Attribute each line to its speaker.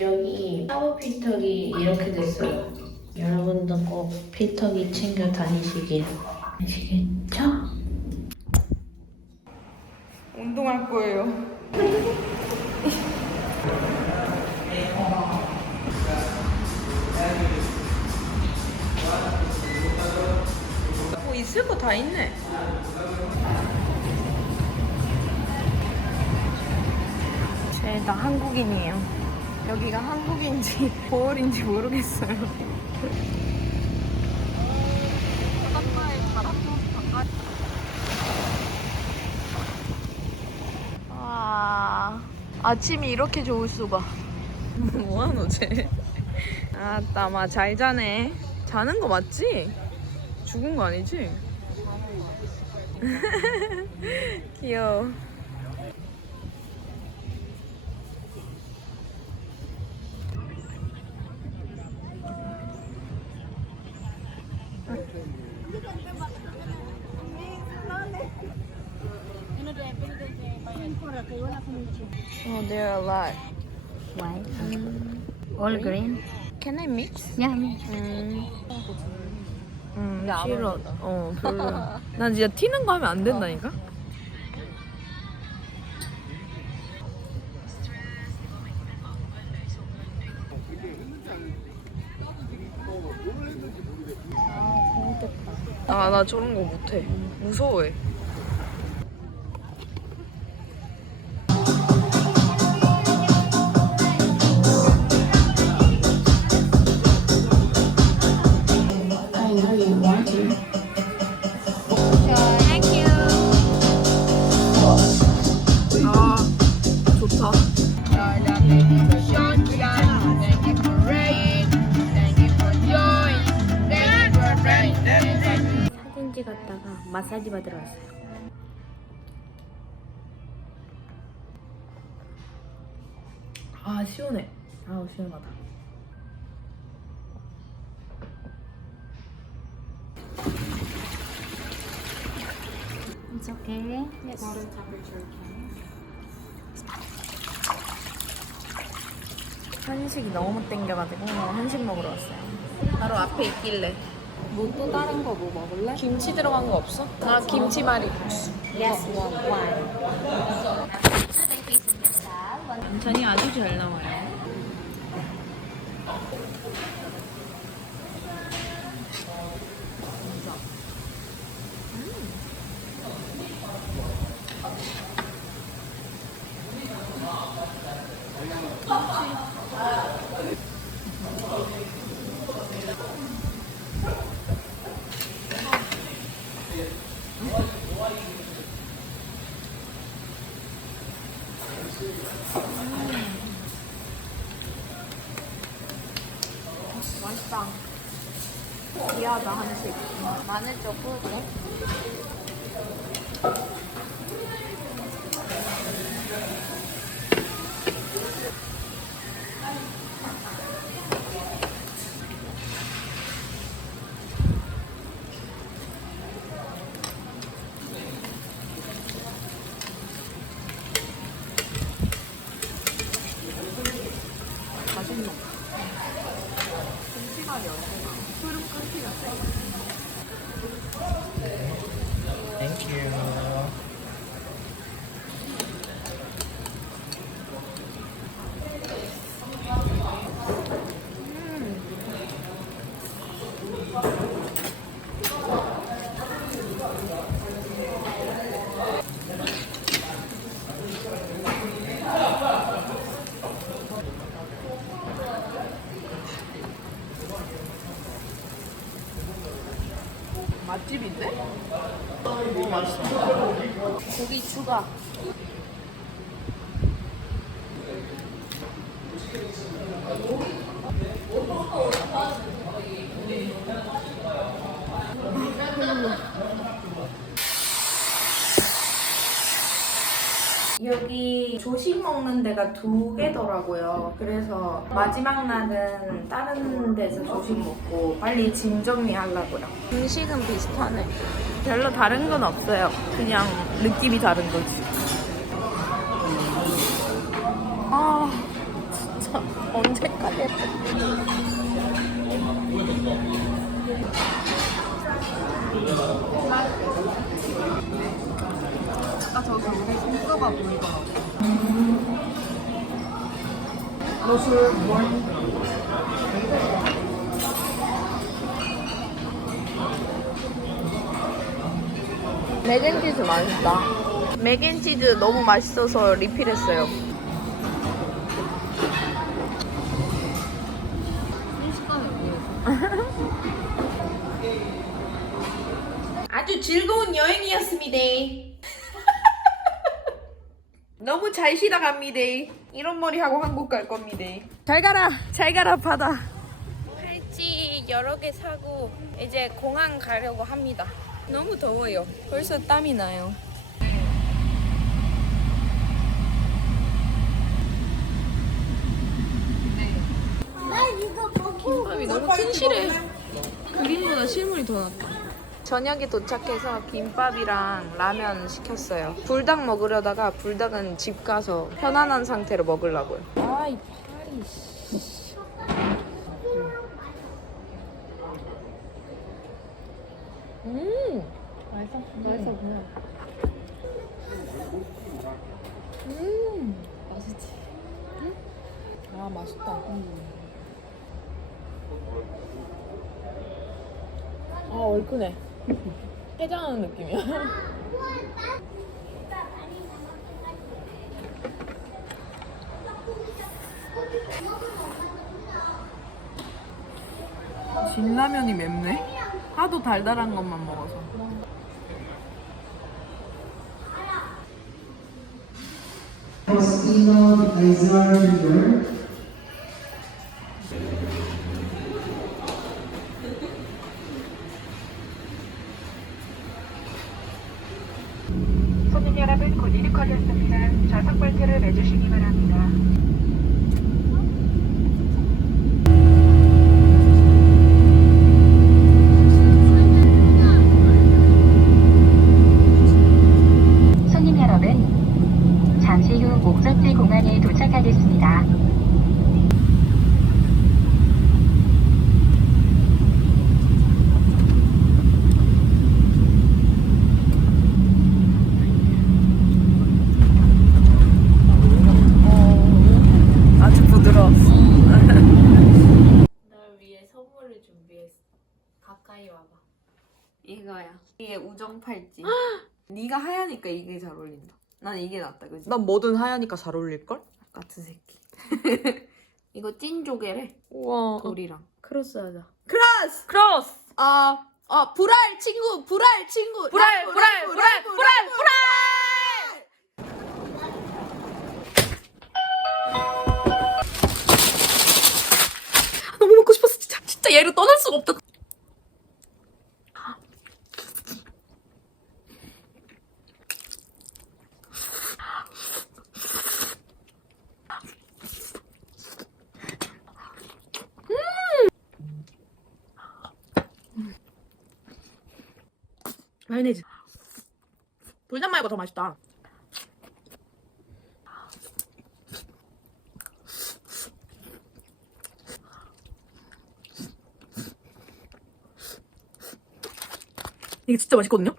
Speaker 1: 여기 샤워 필터기 이렇게 됐어요. 여러분도 꼭 필터기 챙겨 다니시길. 아시겠죠?
Speaker 2: 운동할 거예요. 뭐 있을 거 다 있네. 제가 한국인이에요. 여기가 한국인지 보울인지 모르겠어요. 와 아침이 이렇게 좋을 수가 뭐하노 쟤 아따 마잘 자네 자는 거 맞지? 죽은 거 아니지? 귀여워 Oh, there are a lot.
Speaker 1: White. All green.
Speaker 2: Can I mix?
Speaker 1: Yeah.
Speaker 2: 음. 음, 싫어. 어, 별로. 난 진짜 튀는 거 하면 안 된다니까? 아, 나 저런 거 못해. 무서워해.
Speaker 1: 찍었다가 마사지 받으러 왔어요.
Speaker 2: 아, 시원해. 아우, 시원하다.
Speaker 1: It's okay. Yes.
Speaker 2: 한식이 너무 땡겨가지고 한식 먹으러 왔어요. 바로 앞에 있길래.
Speaker 3: 뭐 또 다른 거 뭐 먹을래?
Speaker 2: 김치 들어간 거 없어? 나 김치 말이 국수.
Speaker 1: Yes, one. One.
Speaker 2: 반찬이 아주 잘 나와요. 맛있다. 귀하다 한식. 마늘 좀 뿌릴게.
Speaker 4: Thank you.
Speaker 2: 맛 집인데? 너무 맛있어. 고기 추가.
Speaker 5: 여기 조식 먹는 데가 두 개더라고요. 그래서 마지막 날은 다른 데서 조식 먹고 빨리 짐 정리하려고요.
Speaker 2: 음식은 비슷하네.
Speaker 5: 별로 다른 건 없어요. 그냥 느낌이 다른 거지.
Speaker 2: 아, 진짜 언제까지. 맛있 저기 우리 손수가 보이더라고. 맥앤치즈 맛있다. 맥앤치즈 너무 맛있어서 리필했어요. 아주 즐거운 여행이었습니다. 너무 잘 쉬다 갑니다. 이런 머리 하고 한국 갈 겁니다. 잘 가라, 잘 가라 바다. 팔찌 여러 개 사고 이제 공항 가려고 합니다. 너무 더워요. 벌써 땀이 나요. 김밥이 너무 튼실해. 그림보다 실물이 더 낫다. 저녁에 도착해서 김밥이랑 라면 시켰어요. 불닭 먹으려다가 불닭은 집 가서 편안한 상태로 먹으려고요. 아이 파리. 음. 맛있어. 맛있어 그냥. 음. 맛있지. 아 맛있다. 아 얼큰해. 해장하는 느낌이야. 진라면이 맵네. 하도 달달한 것만 먹어서.
Speaker 6: Faustino
Speaker 7: 이륙하겠습니다. 좌석 벨트를 매주시기 바랍니다. 손님 여러분, 잠시 후 목적지 공항에 도착하겠습니다.
Speaker 2: 아주 부드러웠어.
Speaker 1: 널 위해 선물을 준비했어. 가까이 와봐.
Speaker 2: 이거야. 이게 우정 팔찌. 네가 하얘니까 이게 잘 어울린다. 난 이게 낫다, 그지? 난 뭐든 하얘니까 잘 어울릴걸? 같은 새끼. 이거 찐 조개래. 우와. 돌이랑.
Speaker 1: 크로스 하자.
Speaker 2: 크로스! 크로스! 아, 아, 불알 친구, 불알 친구. 불알, 불알, 불알, 불알, 불알! 너무 먹고 싶었어, 진짜. 진짜 얘를 떠날 수가 없다. 마요네즈. 불닭 말고 더 맛있다. 이게 진짜 맛있거든요?